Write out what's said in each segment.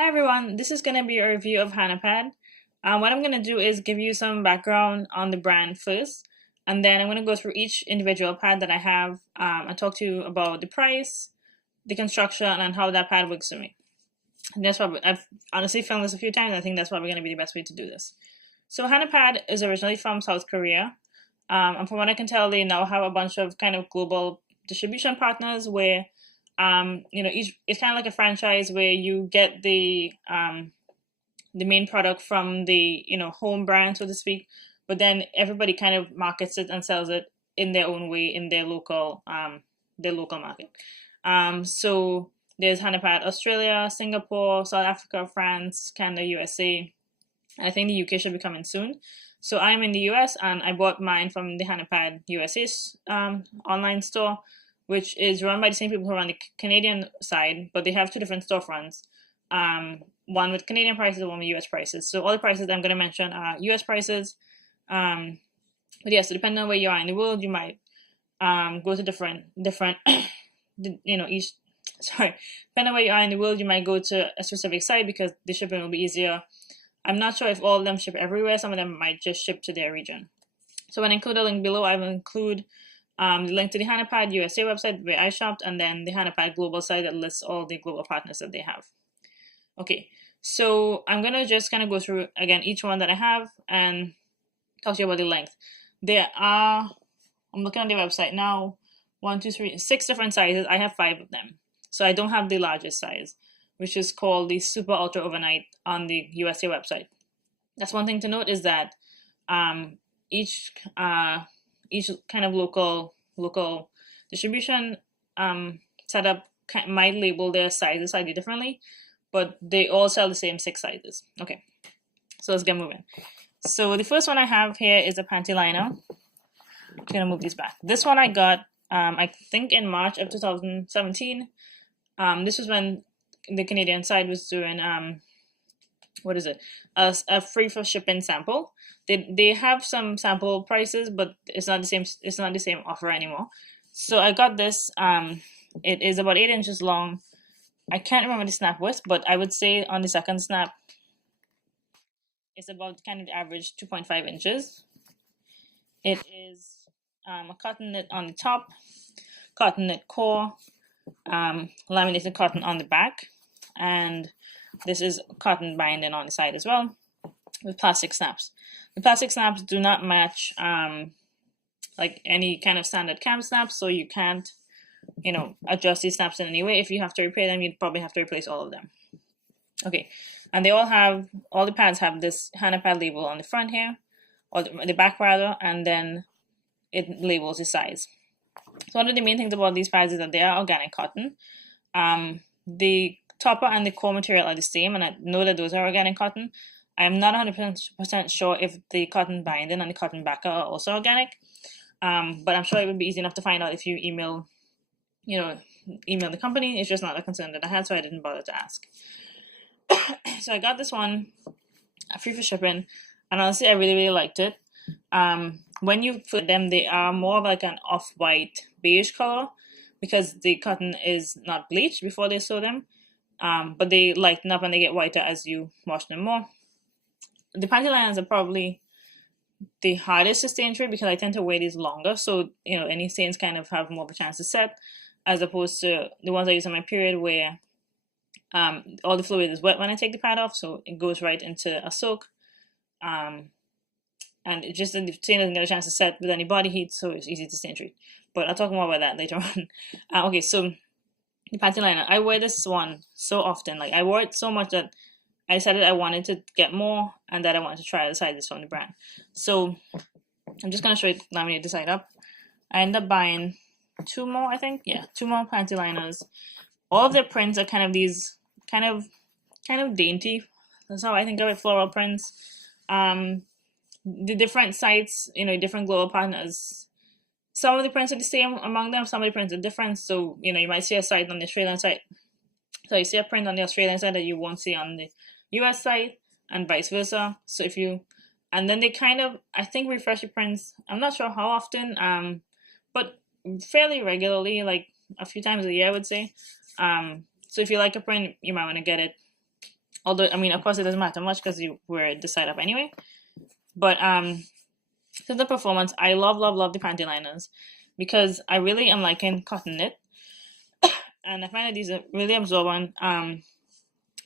Hi everyone, this is going to be a review of HannahPad. What I'm going to do is give you some background on the brand first, and then I'm going to go through each individual pad that I have and talk to you about the price, the construction, and how that pad works for me. And that's probably, I've honestly filmed this a few times. I think that's probably going to be the best way to do this. So HannahPad is originally from South Korea, and from what I can tell, they now have a bunch of kind of global distribution partners where each it's kind of like a franchise where you get the main product from the home brand, so to speak, but then everybody kind of markets it and sells it in their own way in their local market. So there's HannahPad Australia, Singapore, South Africa, France, Canada, USA. I think the UK should be coming soon. So I'm in the US and I bought mine from the HannahPad USA online store, which is run by the same people who run the Canadian side, but they have two different storefronts. One with Canadian prices, one with US prices. So all the prices I'm going to mention are US prices. But yeah, so depending on where you are in the world, you might go to different each sorry, depending on where you are in the world, you might go to a specific site because the shipping will be easier. I'm not sure if all of them ship everywhere. Some of them might just ship to their region. So when I include a link below, I will include the link to the HannahPad USA website where I shopped, and then the HannahPad global site that lists all the global partners that they have. Okay, so I'm gonna just kind of go through again each one that I have and talk to you about the length. I'm looking on their website now, 6 different sizes. I have 5 of them. So I don't have the largest size, which is called the Super Ultra Overnight on the USA website. That's one thing to note, is that each kind of local distribution setup might label their sizes slightly differently, but they all sell the same 6 sizes. Okay, so let's get moving. So the first one I have here is a Pantyliner. I'm gonna move these back. This one I got I think in March of 2017. This was when the Canadian side was doing what is it, a free for shipping sample. They have some sample prices, but it's not the same offer anymore. So I got this. It is about 8 inches long. I can't remember the snap width, but I would say on the second snap it's about kind of the average 2.5 inches. It is a cotton knit on the top, cotton knit core, laminated cotton on the back, and this is cotton binding on the side as well with plastic snaps. The plastic snaps do not match like any kind of standard cam snaps, so you can't adjust these snaps in any way. If you have to repair them, you'd probably have to replace all of them. Okay, and all the pads have this HannahPad label on the front here, or the back rather, and then it labels the size. So one of the main things about these pads is that they are organic cotton. The topper and the core material are the same, and I know that those are organic cotton. I'm not 100% sure if the cotton binding and the cotton backer are also organic, but I'm sure it would be easy enough to find out if you email the company. It's just not a concern that I had, so I didn't bother to ask. So I got this one free for shipping, and honestly I really liked it. When you put them, they are more of like an off-white beige color because the cotton is not bleached before they sew them, but they lighten up and they get whiter as you wash them more. The Pantyliners are probably the hardest to stain through because I tend to wear these longer, so any stains kind of have more of a chance to set, as opposed to the ones I use on my period where all the fluid is wet when I take the pad off, so it goes right into a soak. And the stain doesn't get a chance to set with any body heat, so it's easy to stain treat. But I'll talk more about that later on. Okay, so the Pantyliner, I wear this one so often. Like I wore it so much that I decided I wanted to get more and that I wanted to try the sizes from the brand. So I'm just gonna show you laminate the side up. I ended up buying 2 more, I think. Yeah, 2 more Pantyliners. All of their prints are kind of these kind of dainty. That's how I think of it, floral prints. The different sites, different global partners, some of the prints are the same among them, some of the prints are different. So, you might see a site on the Australian site. So you see a print on the Australian side that you won't see on the US site, and vice versa. So and then they kind of, I think, refresh the prints. I'm not sure how often, but fairly regularly, like a few times a year, I would say. So if you like a print, you might want to get it. Although, I mean, of course, it doesn't matter much because you wear the side up anyway. But to the performance, I love the panty liners because I really am liking cotton knit, and I find that these are really absorbent. I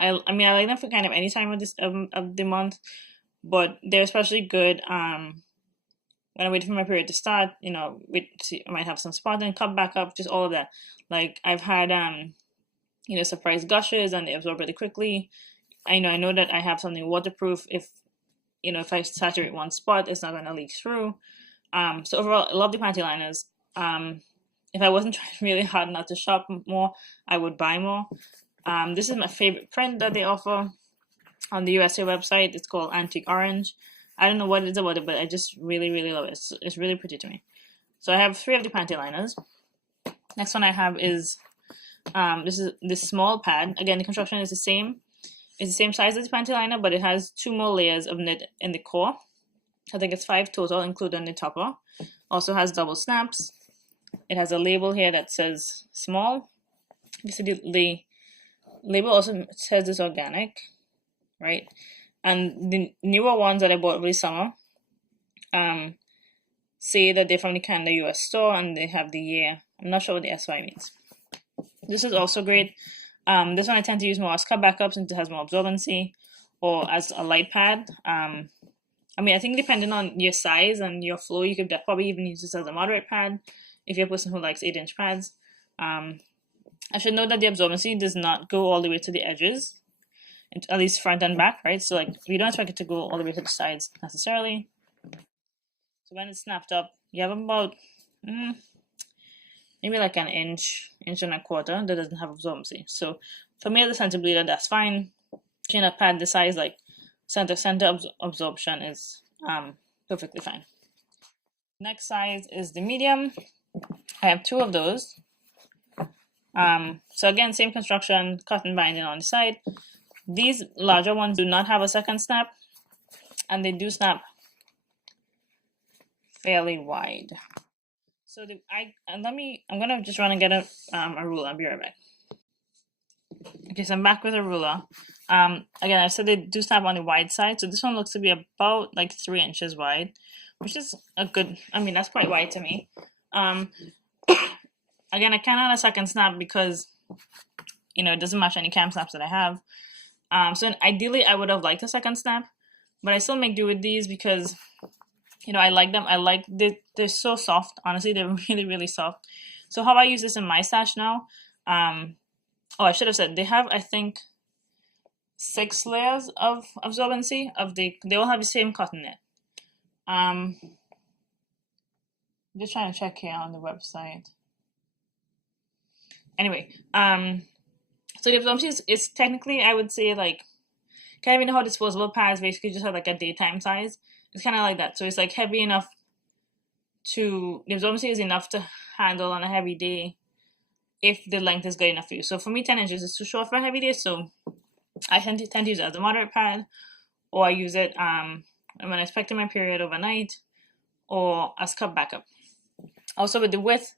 mean, I like them for kind of any time of the month, but they're especially good when I wait for my period to start. You know, I might have some spot and cut back up, just all of that. Like I've had surprise gushes and they absorb really quickly. I know that I have something waterproof. If I saturate one spot, it's not going to leak through. So overall, I love the panty liners. If I wasn't trying really hard not to shop more, I would buy more. This is my favorite print that they offer on the USA website. It's called Antique Orange. I don't know what it is about it, but I just really love it. It's really pretty to me. So I have 3 of the panty liners. Next one I have is this small pad. Again, the construction is the same. It's the same size as the panty liner, but it has 2 more layers of knit in the core. I think it's 5 total, including the topper. Also has double snaps. It has a label here that says small. You see the label also says it's organic, right? And the newer ones that I bought over the summer say that they're from the Canada US store and they have the year. I'm not sure what the SY means. This is also great. This one I tend to use more as cut backup since it has more absorbency, or as a light pad. I mean, I think depending on your size and your flow, you could probably even use this as a moderate pad if you're a person who likes 8-inch pads. I should note that the absorbency does not go all the way to the edges, at least front and back, right? So like we don't expect it to go all the way to the sides necessarily. So when it's snapped up, you have about maybe like an inch and a quarter that doesn't have absorbency. So for me as a center bleeder, that's fine. In a pad this size, like center absorption is perfectly fine. Next size is the medium. I have 2 of those. So again, same construction, cotton binding on the side. These larger ones do not have a second snap, and they do snap fairly wide. So I'm gonna just run and get a ruler. I'll be right back. Okay, so I'm back with a ruler. Again, I said they do snap on the wide side, so this one looks to be about like 3 inches wide, which is a good. I mean, that's quite wide to me. Again, I can't add a second snap because it doesn't match any cam snaps that I have. So ideally, I would have liked a second snap, but I still make do with these because I like them. They're so soft. Honestly, they're really soft. So how I use this in my stash now, I should have said they have, I think, 6 layers of absorbency. They all have the same cotton knit. I'm just trying to check here on the website. Anyway, so the absorbency is technically, I would say, like, kind of how disposable pads basically just have like a daytime size. It's kind of like that. So it's like heavy enough the absorbency is enough to handle on a heavy day if the length is good enough for you. So for me, 10 inches is too short for a heavy day. So I tend to use it as a moderate pad, or I use it when I'm expecting my period overnight, or as cut backup. Also with the width,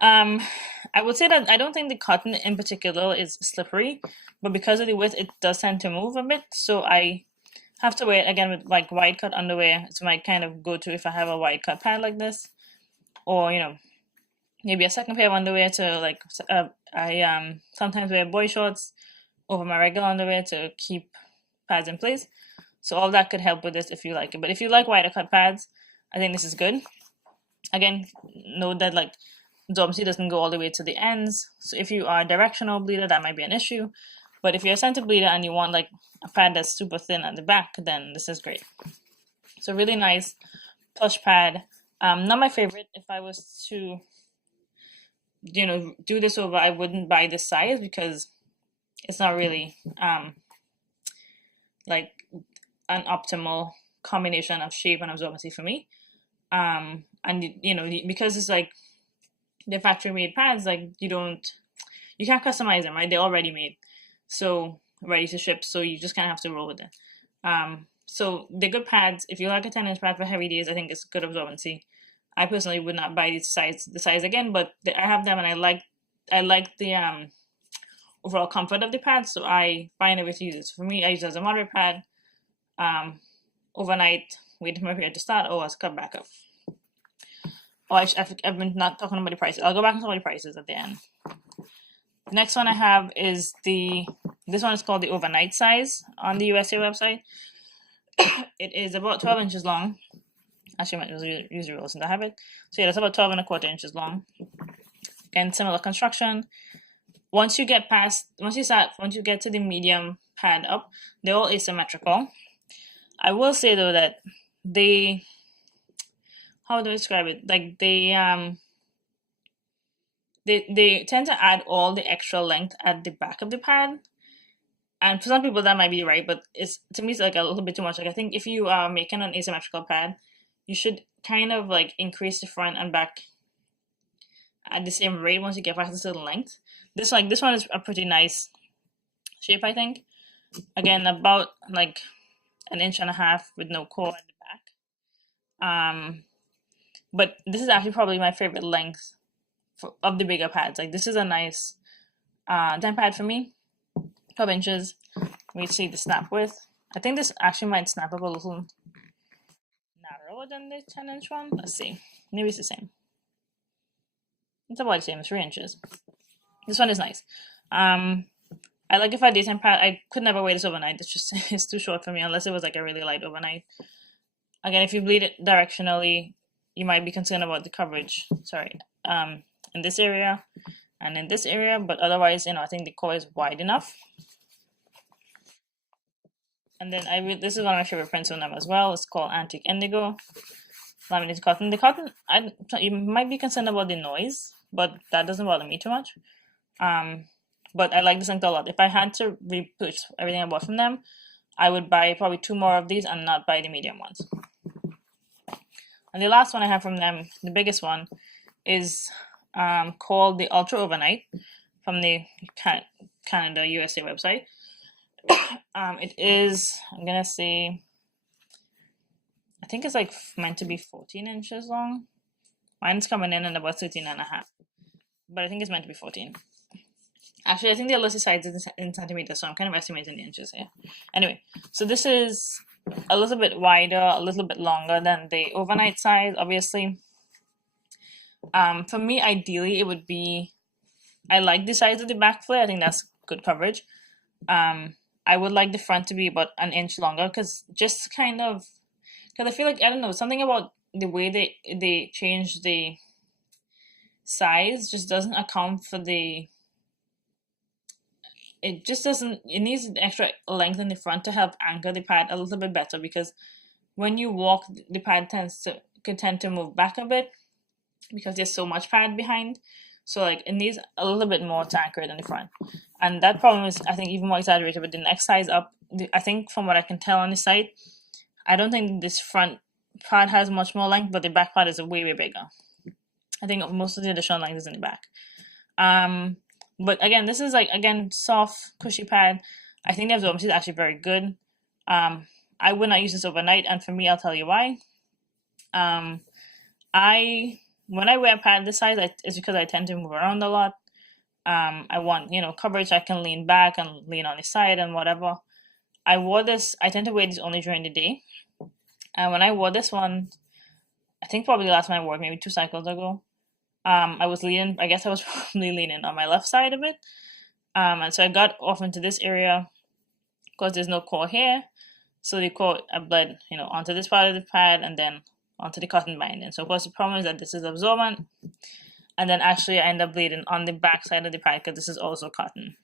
I would say that I don't think the cotton in particular is slippery, but because of the width, it does tend to move a bit. So I have to wear it again with like wide cut underwear. It's my kind of go-to if I have a wide cut pad like this, or maybe a second pair of underwear to like. I sometimes wear boy shorts over my regular underwear to keep pads in place. So all that could help with this if you like it. But if you like wider cut pads, I think this is good. Again, note that like absorbency doesn't go all the way to the ends. So if you are a directional bleeder, that might be an issue. But if you're a center bleeder and you want like a pad that's super thin at the back, then this is great. So really nice plush pad. Not my favorite. If I was to, do this over, I wouldn't buy this size because it's not really like an optimal combination of shape and absorbency for me. And because it's like the factory made pads, like you can't customize them, right? They're already made, so ready to ship. So you just kind of have to roll with it. So they're good pads. If you like a 10-inch pad for heavy days, I think it's good absorbency. I personally would not buy the size again, but I have them and I like the overall comfort of the pad, so I find a way to use it. So for me, I use it as a moderate pad, overnight, wait for my period to start, or as cut back up. Oh, I've been not talking about the prices. I'll go back and talk about the prices at the end. The next one I have is this one is called the overnight size on the USA website. It is about 12 inches long. Actually, I might use the ruler since I have it. So yeah, that's about 12 1/4 inches long. And similar construction. Once you get to the medium pad up, they're all asymmetrical. I will say though that how do I describe it? Like they tend to add all the extra length at the back of the pad. And for some people that might be right, but to me it's like a little bit too much. Like I think if you are making an asymmetrical pad, you should kind of like increase the front and back at the same rate once you get past a certain length. This one is a pretty nice shape, I think. Again, about like 1.5 inches with no core at the back. But this is actually probably my favorite length of the bigger pads. Like this is a nice design pad for me. 12 inches. We see the snap width. I think this actually might snap up a little narrower than the 10-inch one. Let's see. Maybe it's the same. It's about the same, 3 inches. This one is nice. I like if I daytime pad. I could never wear this overnight. It's too short for me unless it was like a really light overnight. Again, if you bleed it directionally, you might be concerned about the coverage. Sorry. In this area and in this area, but otherwise, I think the core is wide enough. And then this is one of my favorite prints on them as well. It's called Antique Indigo Laminated Cotton. The cotton, you might be concerned about the noise, but that doesn't bother me too much. But I like this length a lot. If I had to repurchase everything I bought from them, I would buy probably 2 more of these and not buy the medium ones. And the last one I have from them, the biggest one, is called the Ultra Overnight from the Canada USA website. It is, I'm gonna say, I think it's like meant to be 14 inches long. Mine's coming in at about 13.5, but I think it's meant to be 14. Actually, I think the listed size is in centimeters, so I'm kind of estimating the inches here. Anyway, so this is a little bit wider, a little bit longer than the overnight size, obviously. For me, ideally, it would be, I like the size of the back flare. I think that's good coverage. I would like the front to be about 1 inch longer, because I feel like, I don't know, something about the way they change the size just doesn't account for it needs extra length in the front to help anchor the pad a little bit better, because when you walk, the pad could tend to move back a bit because there's so much pad behind. So like it needs a little bit more to anchor it in the front. And that problem is, I think, even more exaggerated with the next size up. I think from what I can tell on the site, I don't think this front pad has much more length, but the back pad is way, way bigger. I think most of the additional length is in the back. But again, this is soft, cushy pad. I think the absorbency is actually very good. I would not use this overnight, and for me, I'll tell you why. When I wear a pad this size, it's because I tend to move around a lot. I want, coverage. I can lean back and lean on the side and whatever. I tend to wear this only during the day. And when I wore this one, I think probably the last time I wore it, maybe 2 cycles ago, I was probably leaning on my left side a bit. And so I got off into this area because there's no core here. So the core, I bled, onto this part of the pad and then onto the cotton binding. So of course the problem is that this is absorbent, and then actually I end up bleeding on the back side of the pad because this is also cotton.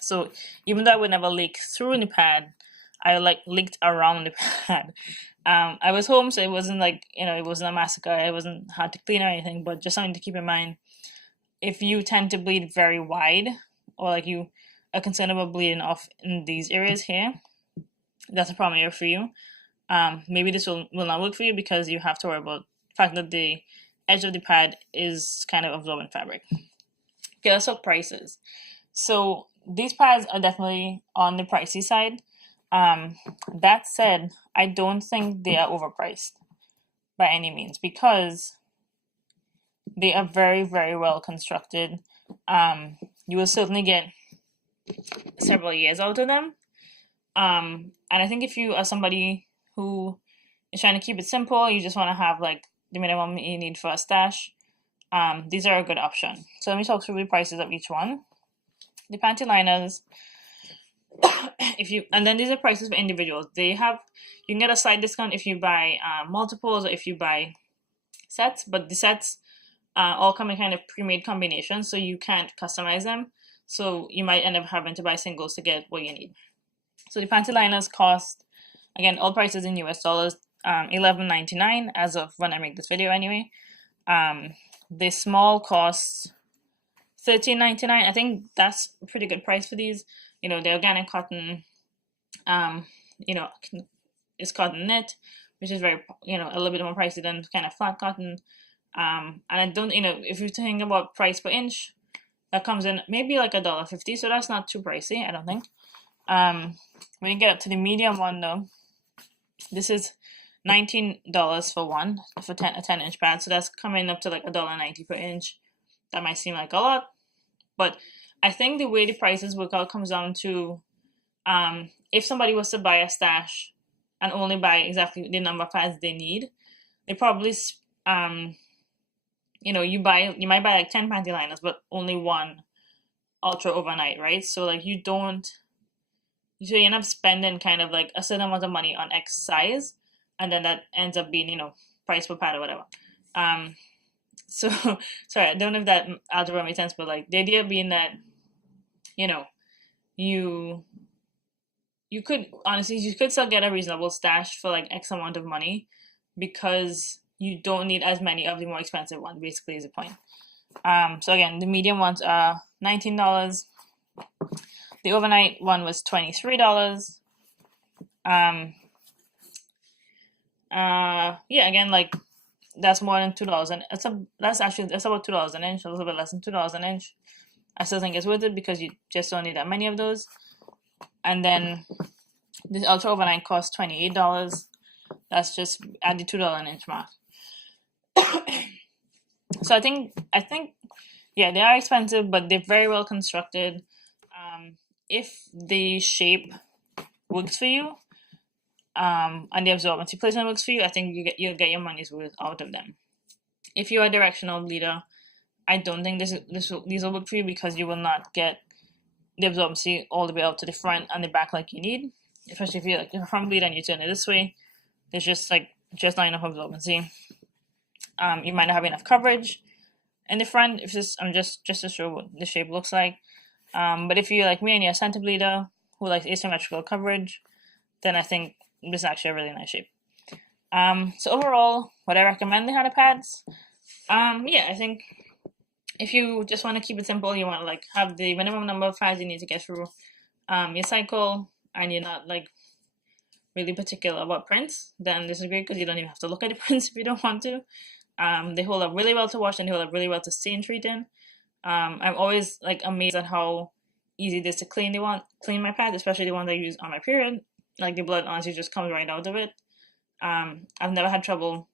So even though I would never leak through the pad, I leaked around the pad. I was home, so it wasn't it wasn't a massacre. It wasn't hard to clean or anything, but just something to keep in mind. If you tend to bleed very wide, or you are concerned about bleeding off in these areas here, that's a problem area for you. Maybe this will not work for you because you have to worry about the fact that the edge of the pad is kind of absorbent fabric. Okay, let's talk prices. So these pads are definitely on the pricey side. That said, I don't think they are overpriced by any means, because they are very, very well constructed. You will certainly get several years out of them. And I think if you are somebody who is trying to keep it simple, you just want to have like the minimum you need for a stash, these are a good option. So let me talk through the prices of each one. The panty liners, and then these are prices for individuals. You can get a slight discount if you buy multiples or if you buy sets, but the sets all come in kind of pre-made combinations, so you can't customize them. So you might end up having to buy singles to get what you need. So the panty liners cost, again, all prices in US dollars, $11.99 as of when I make this video anyway. The small costs $13.99. I think that's a pretty good price for these. You know, the organic cotton, you know, is cotton knit, which is very, you know, a little bit more pricey than kind of flat cotton. And I don't, you know, if you think about price per inch, that comes in maybe like $1.50, so that's not too pricey, I don't think. When you get up to the medium one though, this is $19 for one, for a 10-inch pad, so that's coming up to like $1.90 per inch. That might seem like a lot, but I think the way the prices work out comes down to if somebody was to buy a stash and only buy exactly the number of pads they need, they probably you know, you might buy like 10 panty liners, but only one ultra overnight, right? So like you end up spending kind of like a certain amount of money on X size, and then that ends up being, you know, price per pad or whatever. So sorry, I don't know if that algebra makes sense, but like the idea being that, you know, you could still get a reasonable stash for like X amount of money because you don't need as many of the more expensive ones, basically, is the point. So again, the medium ones are $19. The overnight one was $23. Yeah, again, like that's more than $2. And that's about $2 an inch, a little bit less than $2 an inch. I still think it's worth it because you just don't need that many of those. And then this ultra overnight costs $28. That's just at the $2 an inch mark. So I think yeah, they are expensive, but they're very well constructed. If the shape works for you, and the absorbency placement works for you, I think you'll get your money's worth out of them. If you're a directional bleeder, I don't think these will work for you because you will not get the absorbency all the way out to the front and the back like you need. Especially if you're like a front bleed and you turn it this way, there's just not enough absorbency. You might not have enough coverage in the front. I'm just to show what the shape looks like. But if you're like me and you're a center bleeder who likes asymmetrical coverage, then I think this is actually a really nice shape. So overall, would I recommend the HannahPads? Yeah, I think if you just want to keep it simple, you want to like have the minimum number of pads you need to get through your cycle, and you're not like really particular about prints, then this is great because you don't even have to look at the prints if you don't want to. They hold up really well to wash and they hold up really well to stain treat in. I'm always like amazed at how easy it is to clean my pads, especially the ones I use on my period. Like the blood honestly just comes right out of it. I've never had trouble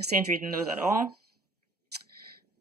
stain treating those at all.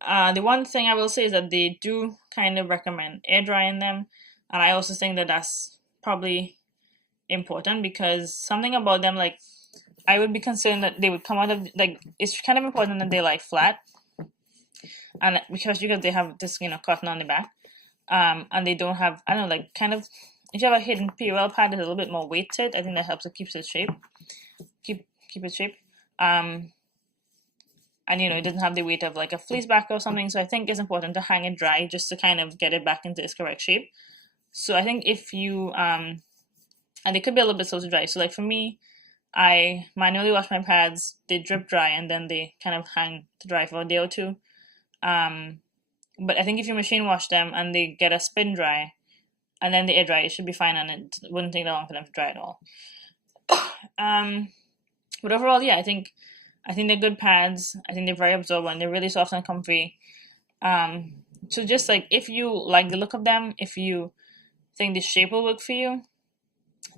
The one thing I will say is that they do kind of recommend air drying them, and I also think that that's probably important because something about them, like I would be concerned that they would come out of like it's kind of important that they lie flat, and because they have this cotton on the back, and they don't have like kind of if you have a hidden POL pad, there's a little bit more weight to it. I think that helps it keep its shape. And it doesn't have the weight of like a fleece back or something, so I think it's important to hang it dry just to kind of get it back into its correct shape. So I think if you and they could be a little bit slow to dry. So like for me, I manually wash my pads, they drip dry, and then they kind of hang to dry for a day or two. But I think if you machine wash them and they get a spin dry and then they air dry, it should be fine, and it wouldn't take that long for them to dry at all. But overall, yeah, I think they're good pads. I think they're very absorbent. They're really soft and comfy. So just like if you like the look of them, if you think the shape will work for you,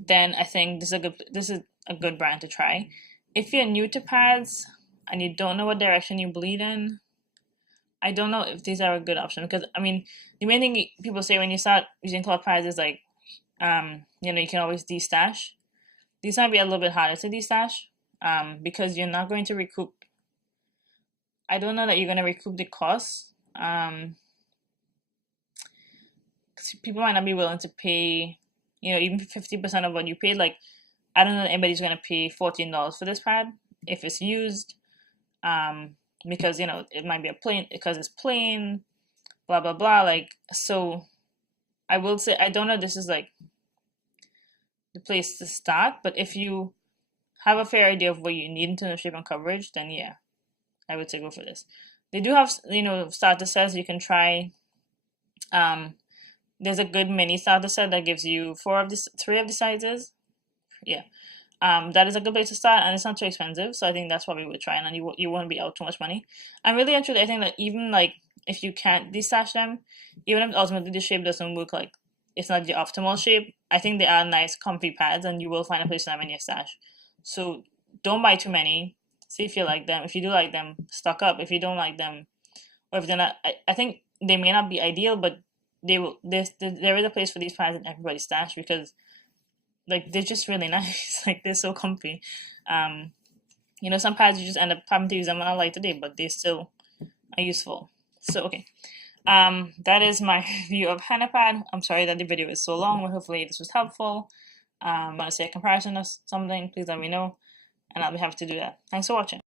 then I think this is a good brand to try. If you're new to pads and you don't know what direction you bleed in, I don't know if these are a good option because I mean the main thing people say when you start using cloth pads is like you know, you can always destash. These might be a little bit harder to destash because you're not going to recoup. I don't know that you're going to recoup the cost. People might not be willing to pay, you know, even 50% of what you paid. Like, I don't know that anybody's going to pay $14 for this pad if it's used, because, you know, it might be a plain, because it's plain, blah, blah, blah. Like, so I will say, I don't know, this is like the place to start, but if you have a fair idea of what you need in terms of shape and coverage, then yeah, I would say go for this. They do have, you know, starter sets you can try. There's a good mini starter set that gives you 3 of the sizes. Yeah. That is a good place to start, and it's not too expensive, so I think that's probably worth trying, and you won't be out too much money. And really, actually, I think that even like if you can't destash them, even if ultimately the shape doesn't work, like it's not the optimal shape, I think they are nice, comfy pads, and you will find a place for them in your stash. So don't buy too many. See if you like them. If you do like them, stock up. If you don't like them, or if they're not, I think they may not be ideal, but they will. There is a place for these pads in everybody's stash because like they're just really nice. Like they're so comfy. You know, some pads you just end up having to use them on a lighter day, but they still are useful. So okay. That is my review of HannahPad. I'm sorry that the video is so long, but hopefully this was helpful. Want to say a comparison or something, please let me know, and I'll be happy to do that. Thanks for watching.